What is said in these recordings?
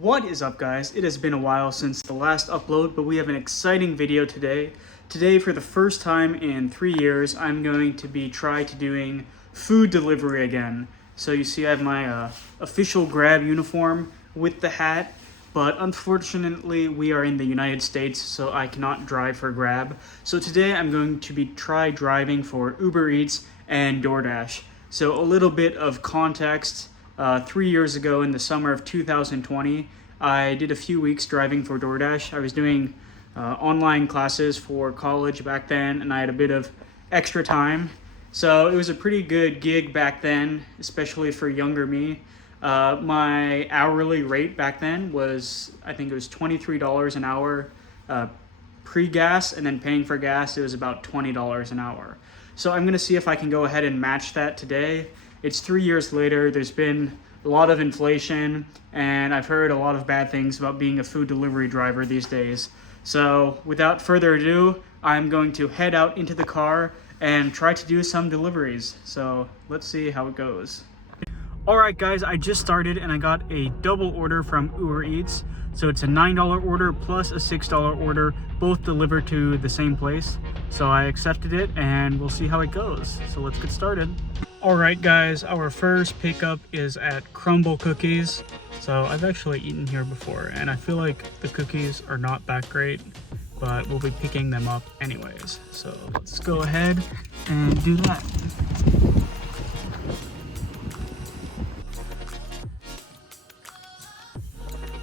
What is up, guys? It has been a while since the last upload, but we have an exciting video today. Today, for the first time in 3 years, I'm going to be doing food delivery again. So you see I have my official Grab uniform with the hat, but unfortunately we are in the United States, so I cannot drive for Grab. So today I'm going to be driving for Uber Eats and Doordash. So a little bit of context. 3 years ago in the summer of 2020, I did a few weeks driving for DoorDash. I was doing online classes for college back then, and I had a bit of extra time. So it was a pretty good gig back then, especially for younger me. My hourly rate back then was, I think it was $23 an hour pre-gas, and then paying for gas, it was about $20 an hour. So I'm gonna see if I can go ahead and match that today. It's 3 years later, there's been a lot of inflation, and I've heard a lot of bad things about being a food delivery driver these days. So without further ado, I'm going to head out into the car and try to do some deliveries. So let's see how it goes. Alright guys, I just started and I got a double order from Uber Eats. So it's a $9 order plus a $6 order, both delivered to the same place. So I accepted it and we'll see how it goes. So let's get started. Alright guys, our first pickup is at Crumble Cookies. So I've actually eaten here before and I feel like the cookies are not that great, but we'll be picking them up anyways. So let's go ahead and do that.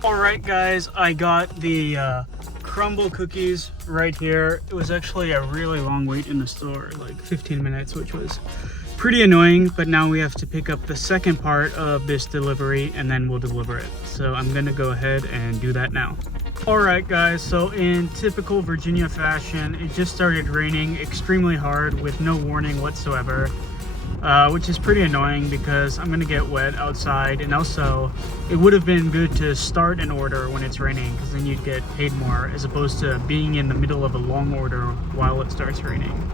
Alright guys, I got the Crumble Cookies right here. It was actually a really long wait in the store, like 15 minutes, which was pretty annoying, but now we have to pick up the second part of this delivery and then we'll deliver it. So I'm gonna go ahead and do that now. Alright guys, so in typical Virginia fashion, it just started raining extremely hard with no warning whatsoever. Which is pretty annoying because I'm gonna get wet outside, and also it would have been good to start an order when it's raining because then you'd get paid more as opposed to being in the middle of a long order while it starts raining.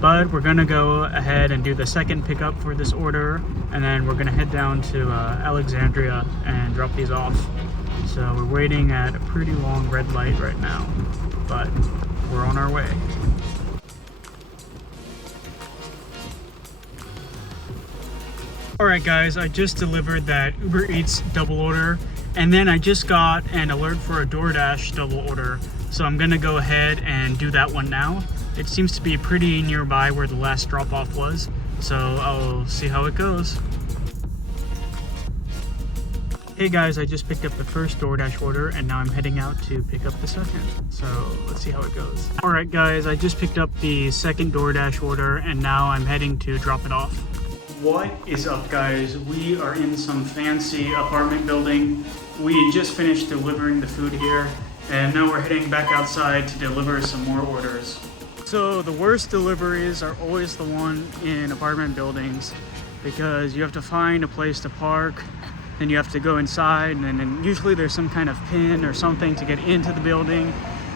But we're gonna go ahead and do the second pickup for this order, and then we're gonna head down to Alexandria and drop these off. So we're waiting at a pretty long red light right now, but we're on our way. Alright guys, I just delivered that Uber Eats double order, and then I just got an alert for a DoorDash double order. So I'm gonna go ahead and do that one now. It seems to be pretty nearby where the last drop off was, so I'll see how it goes. Hey guys, I just picked up the first DoorDash order and now I'm heading out to pick up the second. So let's see how it goes. Alright guys, I just picked up the second DoorDash order and now I'm heading to drop it off. What is up guys? We are in some fancy apartment building. We just finished delivering the food here and now we're heading back outside to deliver some more orders. So the worst deliveries are always the one in apartment buildings because you have to find a place to park, then you have to go inside, and then usually there's some kind of pin or something to get into the building,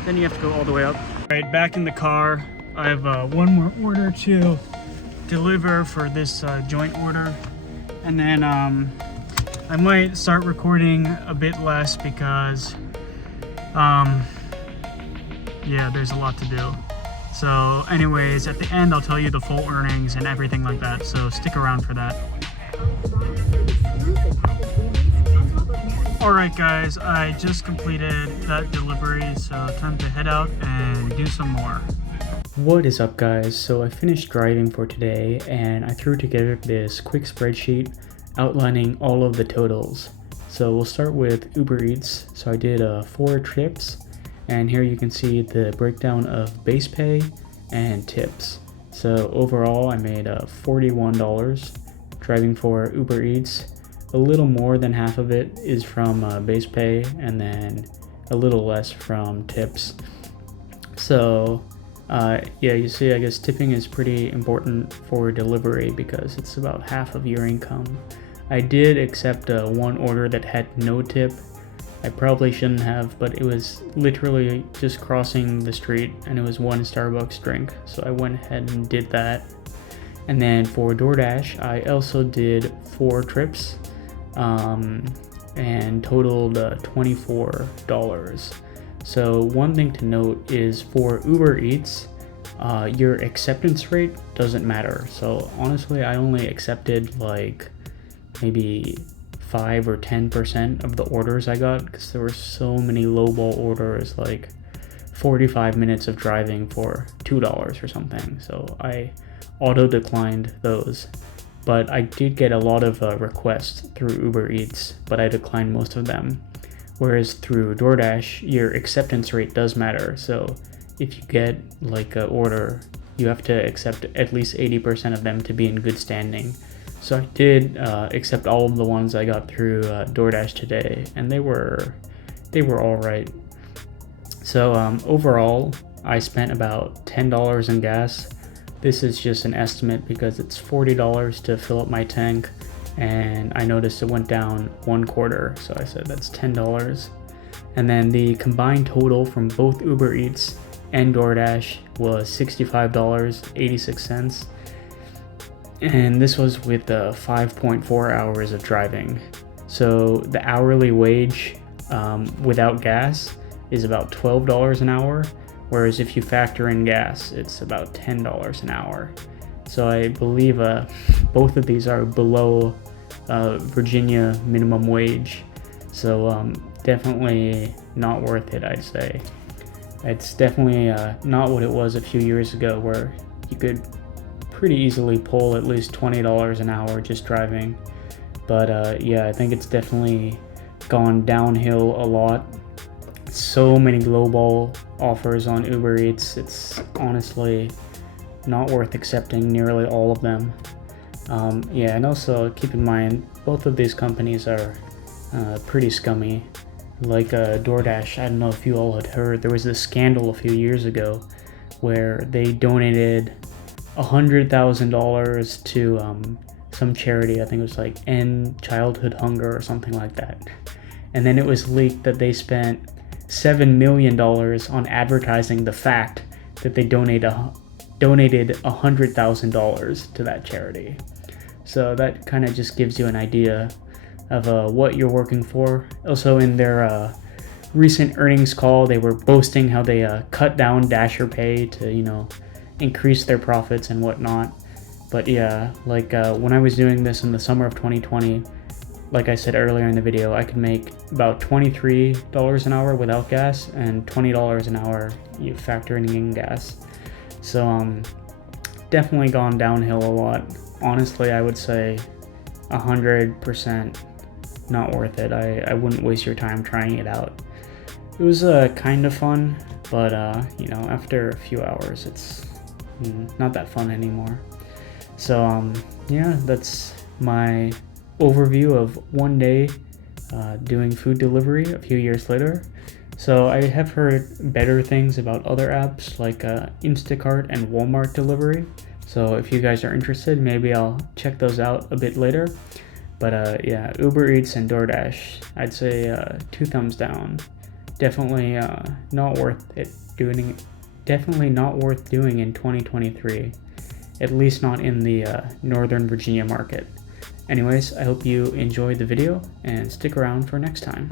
then you have to go all the way up. Right, back in the car. I have one more order to deliver for this joint order, and then I might start recording a bit less because yeah, there's a lot to do. So anyways, at the end I'll tell you the full earnings and everything like that, so stick around for that. Alright guys, I just completed that delivery, so time to head out and do some more. What is up guys? So I finished driving for today and I threw together this quick spreadsheet outlining all of the totals. So we'll start with Uber Eats. So I did 4 trips, and here you can see the breakdown of base pay and tips. So overall I made $41 driving for Uber Eats. A little more than half of it is from base pay and then a little less from tips. So yeah, you see, I guess tipping is pretty important for delivery because it's about half of your income. I did accept one order that had no tip. I probably shouldn't have, but it was literally just crossing the street and it was one Starbucks drink, so I went ahead and did that. And then for DoorDash, I also did 4 trips. and totaled $24. So one thing to note is for Uber Eats, your acceptance rate doesn't matter. So honestly, I only accepted like maybe 5 or 10% of the orders I got because there were so many lowball orders, like 45 minutes of driving for $2 or something. So I auto declined those. But I did get a lot of requests through Uber Eats, but I declined most of them. Whereas through DoorDash, your acceptance rate does matter. So if you get like an order, you have to accept at least 80% of them to be in good standing. So I did accept all of the ones I got through DoorDash today, and they were all right. So overall, I spent about $10 in gas. This is just an estimate because it's $40 to fill up my tank, and I noticed it went down 1/4, so I said that's $10. And then the combined total from both Uber Eats and DoorDash was $65.86. And this was with 5.4 hours of driving. So the hourly wage without gas is about $12 an hour, whereas if you factor in gas, it's about $10 an hour. So I believe both of these are below Virginia minimum wage. So definitely not worth it, I'd say. It's definitely not what it was a few years ago, where you could pretty easily pull at least $20 an hour just driving. But yeah, I think it's definitely gone downhill a lot. So many lowball offers on Uber Eats, it's honestly not worth accepting nearly all of them. Yeah, and also keep in mind, both of these companies are pretty scummy. Like DoorDash, I don't know if you all had heard, there was this scandal a few years ago where they donated $100,000 to some charity. I think it was like End Childhood Hunger or something like that. And then it was leaked that they spent $7 million on advertising the fact that they donated $100,000 to that charity. So that kind of just gives you an idea of what you're working for. Also, in their recent earnings call, they were boasting how they cut down Dasher Pay to, increase their profits and whatnot. But yeah, like when I was doing this in the summer of 2020, like I said earlier in the video, I could make about $23 an hour without gas and $20 an hour you factoring in gas. So definitely gone downhill a lot. Honestly, I would say 100% not worth it. I wouldn't waste your time trying it out. It was kind of fun, but after a few hours, it's not that fun anymore. So yeah, that's my overview of one day doing food delivery a few years later. So I have heard better things about other apps like Instacart and Walmart delivery. So if you guys are interested, maybe I'll check those out a bit later. But yeah, Uber Eats and DoorDash, I'd say 2 thumbs down. Definitely not worth it doing. Definitely not worth doing in 2023. At least not in the Northern Virginia market. Anyways, I hope you enjoyed the video and stick around for next time.